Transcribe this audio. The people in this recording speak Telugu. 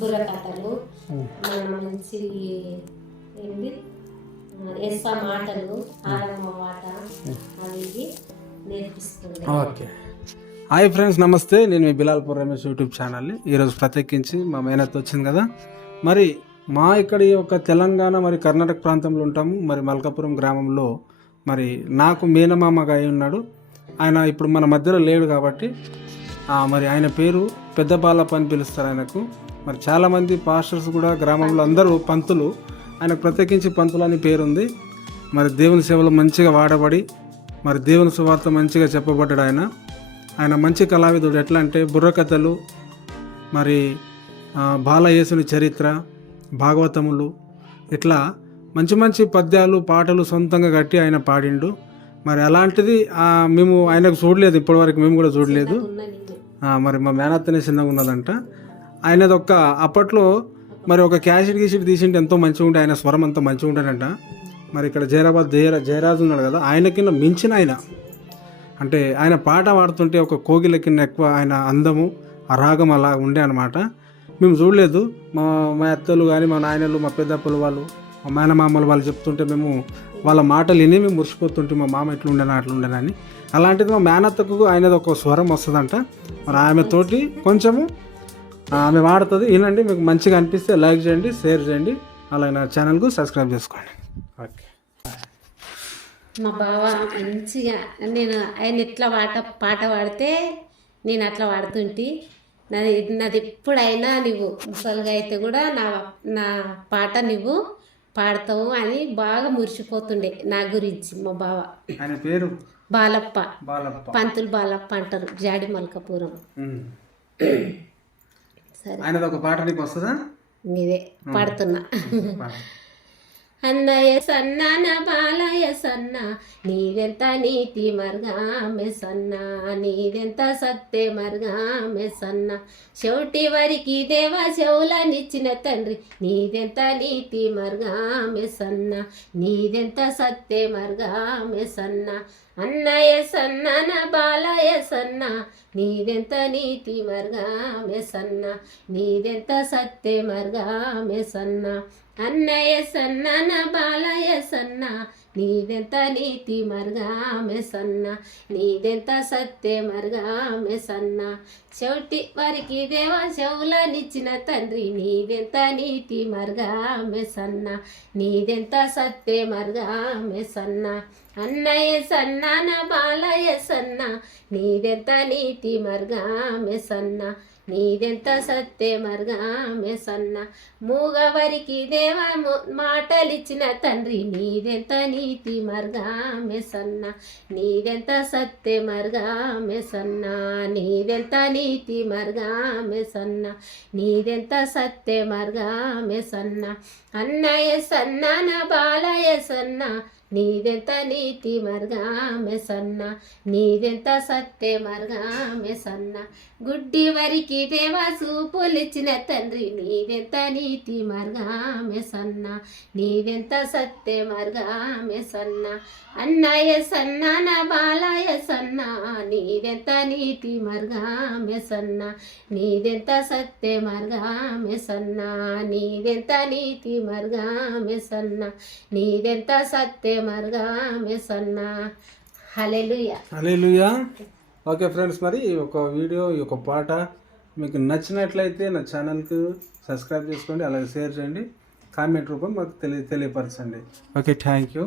బుర్రకథలు మంచి ఏంటి ఎస్స మాటలు ఆరమ్మ మాట అవి నేర్పిస్తుంది ఓకే. హాయ్ ఫ్రెండ్స్ నమస్తే. నేను మీ బిలాల్పూర్ రమేష్ యూట్యూబ్ ఛానల్ని. ఈరోజు ప్రత్యేకించి మా మేనత్ వచ్చింది కదా. మరి మా ఇక్కడ యొక్క తెలంగాణ మరి కర్ణాటక ప్రాంతంలో ఉంటాము. మరి మల్కాపురం గ్రామంలో మరి నాకు మేనమామగా అయి ఉన్నాడు. ఆయన ఇప్పుడు మన మధ్యలో లేడు కాబట్టి మరి ఆయన పేరు పెద్ద బాలప్ప అని పిలుస్తారు ఆయనకు. మరి చాలామంది పాస్టర్స్ కూడా గ్రామంలో అందరూ పంతులు. ఆయనకు ప్రత్యేకించి పంతులు అని పేరుంది. మరి దేవుని సేవలో మంచిగా వాడబడి మరి దేవుని సువార్త మంచిగా చెప్పబడ్డాడు ఆయన. ఆయన మంచి కళావిధుడు ఎట్లా అంటే బుర్రకథలు మరి బాలయేసుని చరిత్ర భాగవతములు ఇట్లా మంచి మంచి పద్యాలు పాటలు సొంతంగా కట్టి ఆయన పాడిండు. మరి అలాంటిది మేము ఆయనకు చూడలేదు. ఇప్పటివరకు మేము కూడా చూడలేదు. మరి మా మేనత్తనే చిన్నగా ఉన్నదంట. ఆయనది ఒక్క అప్పట్లో మరి ఒక క్యాషెట్ గీసిడ్ తీసింటే ఎంతో మంచిగా ఉంటే ఆయన స్వరం అంతా మంచిగా ఉంటాడంట మరి ఇక్కడ జైరాబాద్ జయరా జయరాజు ఉన్నాడు కదా ఆయన కింద మించిన ఆయన. అంటే ఆయన పాట పాడుతుంటే ఒక కోగిల కింద ఎక్కువ ఆయన అందము ఆ రాగం అలా ఉండే అనమాట మేము చూడలేదు. మా మా అత్తలు కానీ మా నాయనలు మా పెద్దప్పలు వాళ్ళు మా మేనమామలు వాళ్ళు చెప్తుంటే మేము వాళ్ళ మాటలు విని మేము మురిసిపోతుంటే మా మామ ఎట్లుండేనా అట్లుండేనని అలాంటిది మా మేనత్తకు ఆయనది ఒక స్వరం వస్తుందంట. మరి ఆమెతోటి కొంచెము ఆమె వాడుతుంది వినండి మీకు మంచిగా అనిపిస్తే లైక్ చేయండి షేర్ చేయండి. అలాగే నా ఛానల్కు సబ్స్క్రైబ్ చేసుకోండి. ఓకే. మా బావ మంచిగా నేను ఆయన ఎట్లా పాట పాట పాడితే నేను అట్లా పాడుతుంటే. నాది నాది ఎప్పుడైనా నువ్వు ముసలిగా అయితే కూడా నా నా పాట నువ్వు పాడతావు అని బాగా మురిసిపోతుండే నా గురించి మా బావ. ఆయన పేరు? బాలప్ప. బాలప్ప. పంతులు బాలప్ప అంటారు జాడి మల్కపురం. సరే. ఆయనది ఒక పాట నీకు వస్తుందా ఇదే పాడుతున్నా. పాట. అన్నయ్య సన్న నా బాలయ్య సన్న నీదెంత నీతి మర్గామె సన్న నీదెంత సత్తే మర్గామె సన్న చెవిటి వరికి దేవా చెవులనిచ్చిన తండ్రి నీదెంత నీతి మర్గామె సన్న నీదెంత సత్తే మర్గామె సన్న అన్నయ్య సన్న నా బాలయ్య సన్న నీదెంత నీతి మర్గామె సన్న నీదెంత సత్తే మర్గామె సన్న అన్నయ్య సన్న నా బాలయ్య సన్న నీదెంత నీతి మర్గామె సన్న నీదెంత సత్య మర్గామె సన్న. చెవిటి వారికి దేవా చెవులనిచ్చిన తండ్రి నీదెంత నీతి మర్గామె సన్న నీదెంత సత్య మర్గామె సన్న. అన్నయ్య సన్న నా బాలయ్య సన్న నీదెంత నీతి మర్గామె సన్న నీదెంత సత్య మర్గామె సన్న. మూగవరికి దేవ మాటలిచ్చిన తండ్రి నీదెంత నీతి మర్గామె సన్న నీదెంత సత్య మర్గామె సన్న నీదెంత నీతి మర్గామె సన్న నీదెంత సత్య మర్గామె సన్న. అన్నయ్య సన్న నా బాలయ్య సన్న నీదెంత నీతి మర్గామె సన్న నీదెంత సత్య మర్గామె సన్న. గుడ్డి వరికి దేవా సూపులిచ్చిన తండ్రి నీదెంత నీతి మర్గామె సన్న నీదెంత సత్య మర్గామె సన్న. అన్నయ్య సన్న నా బాలయ్య సన్న నీదెంత నీతి మర్గామె సన్న నీదెంత సత్య మర్గామె సన్న నీదెంత నీతి మర్గామె సన్న నీదెంత సత్య మర్గామె సన్న ఓకే ఫ్రెండ్స్ మరి ఈ ఒక వీడియో ఈ ఒక పాట మీకు నచ్చినట్లయితే నా ఛానల్కి సబ్స్క్రైబ్ చేసుకోండి అలాగే షేర్ చేయండి. కామెంట్ రూపం మాకు తెలియ తెలియపరచండి. Okay thank you.